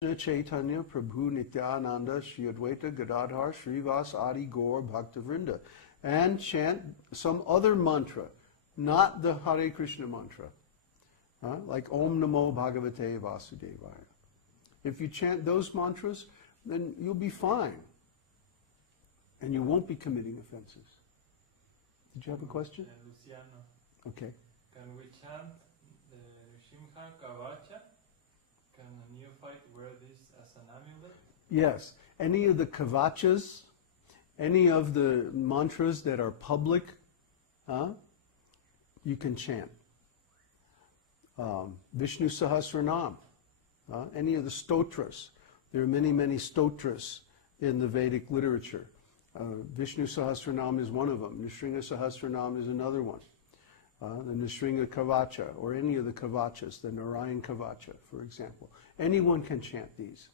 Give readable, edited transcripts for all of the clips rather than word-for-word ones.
Chaitanya Prabhu Nityananda Shri Advaita Gadadhar Srivas Adi Gaur Bhaktavrinda, and chant some other mantra, not the Hare Krishna mantra, like Om Namo Bhagavate Vasudevaya. If you chant those mantras, then you'll be fine, and you won't be committing offenses. Did you have a question? Luciano. Okay. Can we chant the Shimha Kavacha? Can a neophyte wear this as an amulet? Yes. Any of the kavachas, any of the mantras that are public, you can chant. Vishnu Sahasranam, any of the stotras. There are many, many stotras in the Vedic literature. Vishnu Sahasranam is one of them. Nrsinga Sahasranam is another one. The Nrsinga Kavacha, or any of the Kavachas, the Narayan Kavacha, for example. Anyone can chant these.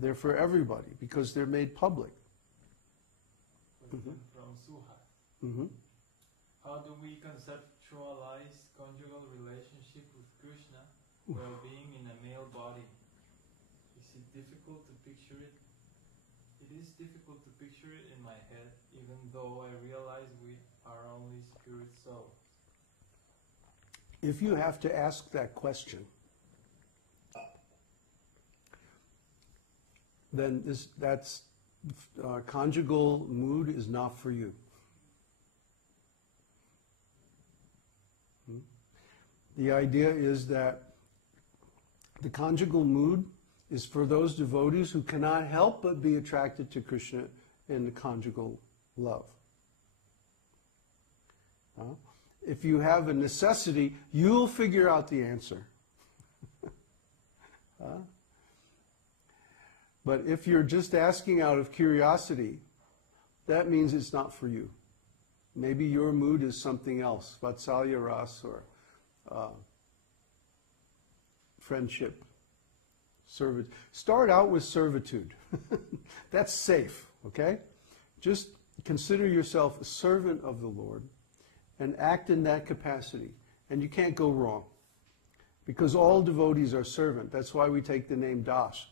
They're for everybody because they're made public. Question from Suha. Mm-hmm. How do we conceptualize conjugal relationship with Krishna while being in a male body? Is it difficult to picture it? It is difficult to picture it in my head, even though I realize we are only spirit souls. If you have to ask that question, then that's conjugal mood is not for you. The idea is that the conjugal mood is for those devotees who cannot help but be attracted to Krishna in the conjugal love. If you have a necessity, you'll figure out the answer. But if you're just asking out of curiosity, that means it's not for you. Maybe your mood is something else, Vatsalya Ras or friendship, servitude. Start out with servitude. That's safe, okay? Just consider yourself a servant of the Lord and act in that capacity. And you can't go wrong. Because all devotees are servant. That's why we take the name Das.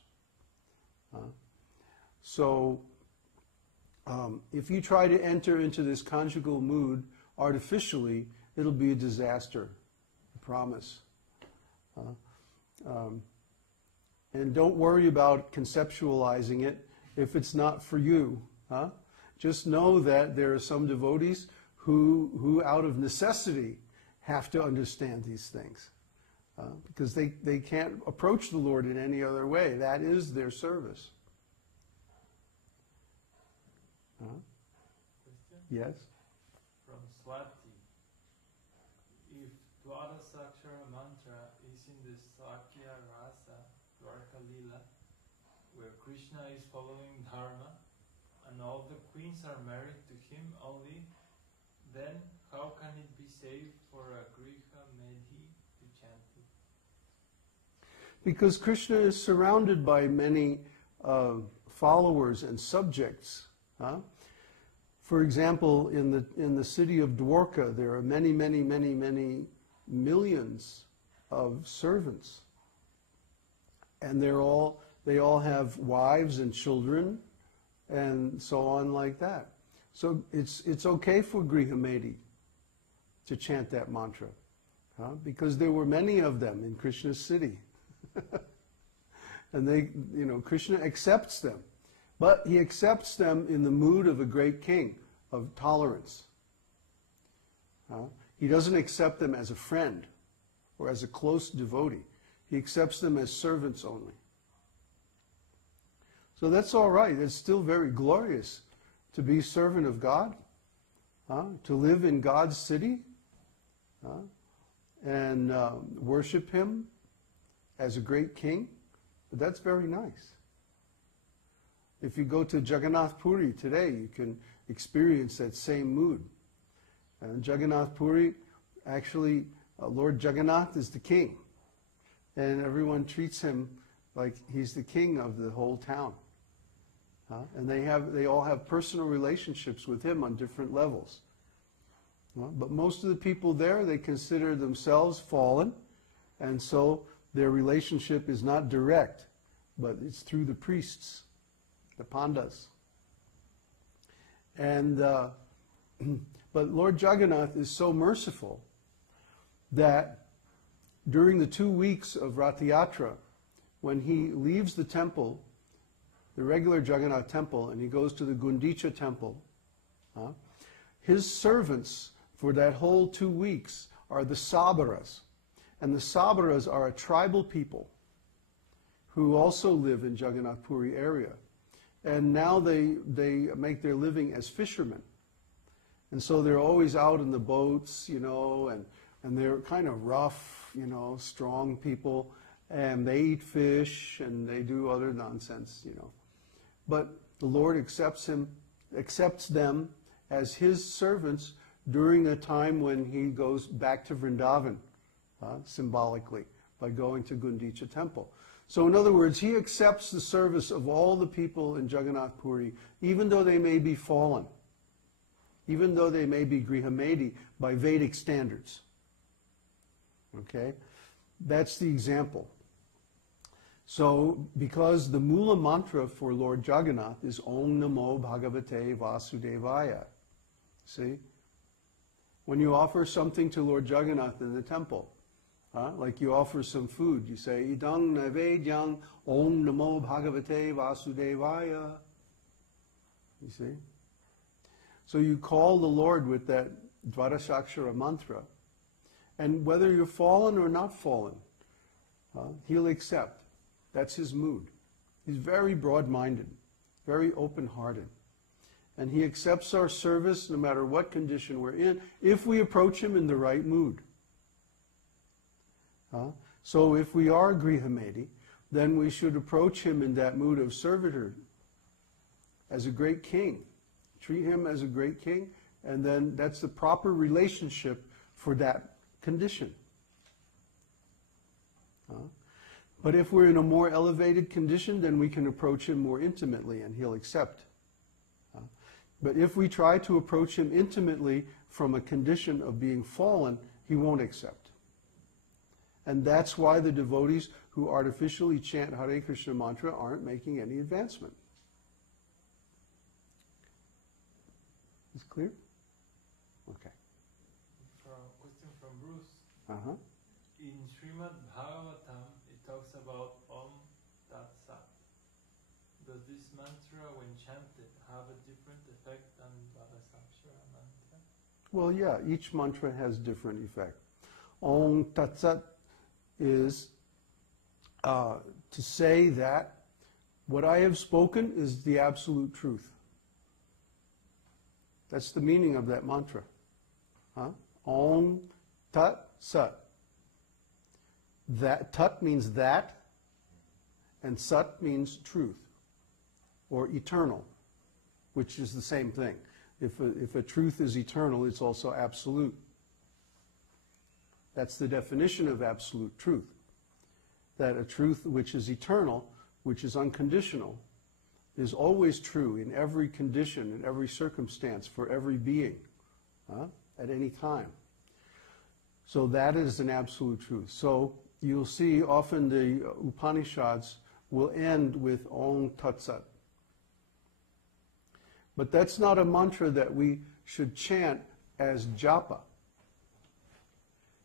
If you try to enter into this conjugal mood artificially, it'll be a disaster. I promise. And don't worry about conceptualizing it if it's not for you. Just know that there are some devotees who out of necessity have to understand these things. Because they can't approach the Lord in any other way. That is their service. Yes? From Swati. If Dwada Sakshara mantra is in the Sakya Rasa Dwarka Lila, where Krishna is following Dharma, and all the queens are married to him only, then how can it be safe for a Griha Medhi to chant it? Because Krishna is surrounded by many followers and subjects. For example, in the city of Dwarka, there are many, many, many, many millions of servants, and they all have wives and children, and so on like that. So it's okay for Grihamedi to chant that mantra, because there were many of them in Krishna's city. And Krishna accepts them. But he accepts them in the mood of a great king, of tolerance. He doesn't accept them as a friend or as a close devotee. He accepts them as servants only. So that's all right. It's still very glorious to be servant of God, to live in God's city, and worship Him as a great king. But that's very nice. If you go to Jagannath Puri today, you can experience that same mood. And Jagannath Puri, actually, Lord Jagannath is the king. And everyone treats him like he's the king of the whole town. And they all have personal relationships with him on different levels. But most of the people there, they consider themselves fallen, and so their relationship is not direct. but it's through the priests, the pandas. And but Lord Jagannath is so merciful that during the 2 weeks of Rathayatra, when he leaves the temple, the regular Jagannath temple, and he goes to the Gundicha temple, his servants for that whole 2 weeks are the Sabaras. And the Sabaras are a tribal people who also live in Jagannath Puri area. And now they make their living as fishermen. And so they're always out in the boats, you know, and they're kind of rough, you know, strong people. And they eat fish and they do other nonsense, you know. But the Lord accepts them as his servants during a time when he goes back to Vrindavan, symbolically, by going to Gundicha temple. So in other words, he accepts the service of all the people in Jagannath Puri, even though they may be fallen, even though they may be Grihamedi by Vedic standards. Okay? That's the example. So, because the Mula mantra for Lord Jagannath is Om Namo Bhagavate Vasudevaya. See? When you offer something to Lord Jagannath in the temple, like you offer some food, you say, Idang Naivedyang Om Namo Bhagavate Vasudevaya. You see? So you call the Lord with that Dvarashakshara mantra, and whether you're fallen or not fallen, he'll accept. That's his mood. He's very broad-minded, very open-hearted. And he accepts our service no matter what condition we're in, if we approach him in the right mood. So if we are Grihamedi, then we should approach him in that mood of servitude, as a great king. Treat him as a great king, and then that's the proper relationship for that condition. But if we're in a more elevated condition, then we can approach him more intimately and he'll accept. But if we try to approach him intimately from a condition of being fallen, he won't accept. And that's why the devotees who artificially chant Hare Krishna mantra aren't making any advancement. Is it clear? Okay. Question from Bruce. Uh-huh. In Srimad Bhagavatam, it talks about Om Tat Sat. Does this mantra, when chanted, have a different effect than Dvarasakshara mantra? Well, yeah, each mantra has different effect. Om Tat Sat is to say that what I have spoken is the absolute truth. That's the meaning of that mantra. Om Tat Sat. That Tat means that, and Sat means truth, or eternal, which is the same thing. If a truth is eternal, it's also absolute. That's the definition of absolute truth. That a truth which is eternal, which is unconditional, is always true in every condition, in every circumstance, for every being, at any time. So that is an absolute truth. So you'll see often the Upanishads will end with Om Tat Sat. But that's not a mantra that we should chant as japa.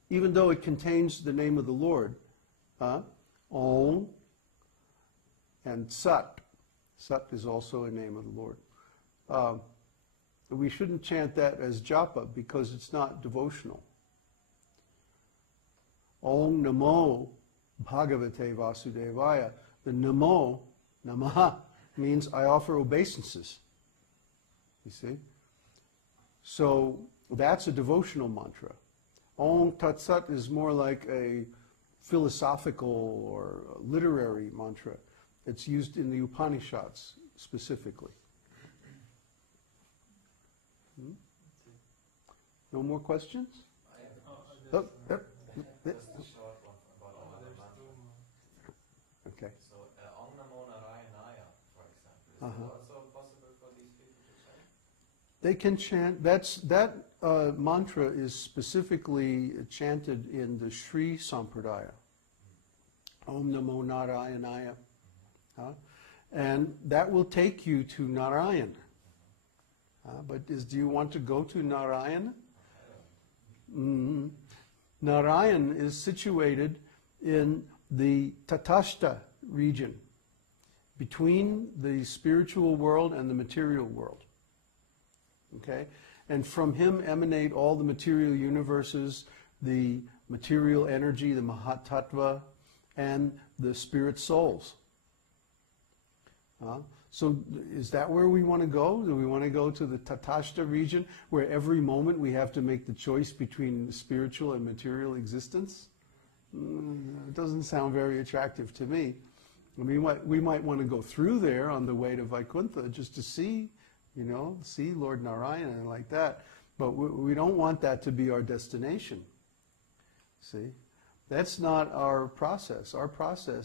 Even though it contains the name of the Lord, Om and Sat. Sat is also a name of the Lord. We shouldn't chant that as japa because it's not devotional. Om Namo Bhagavate Vasudevaya. The Namo, Namaha, means I offer obeisances. You see? So that's a devotional mantra. Om Tat Sat is more like a philosophical or literary mantra. It's used in the Upanishads specifically. No more questions? Just a short one about another mantra. Okay. So, Om Namo Narayanaya, for example, is it also possible for these people to chant? They can chant. That mantra is specifically chanted in the Sri Sampradaya. Om Namo Narayanaya. And that will take you to Narayan. But do you want to go to Narayan? Narayan is situated in the Tatashta region, between the spiritual world and the material world. Okay? And from him emanate all the material universes, the material energy, the Mahatattva, and the spirit souls. So is that where we want to go? Do we want to go to the Tatashta region, where every moment we have to make the choice between spiritual and material existence? It doesn't sound very attractive to me. I mean, we might want to go through there on the way to Vaikuntha just to see, see Lord Narayana and like that. But we don't want that to be our destination. See? That's not our process. Our process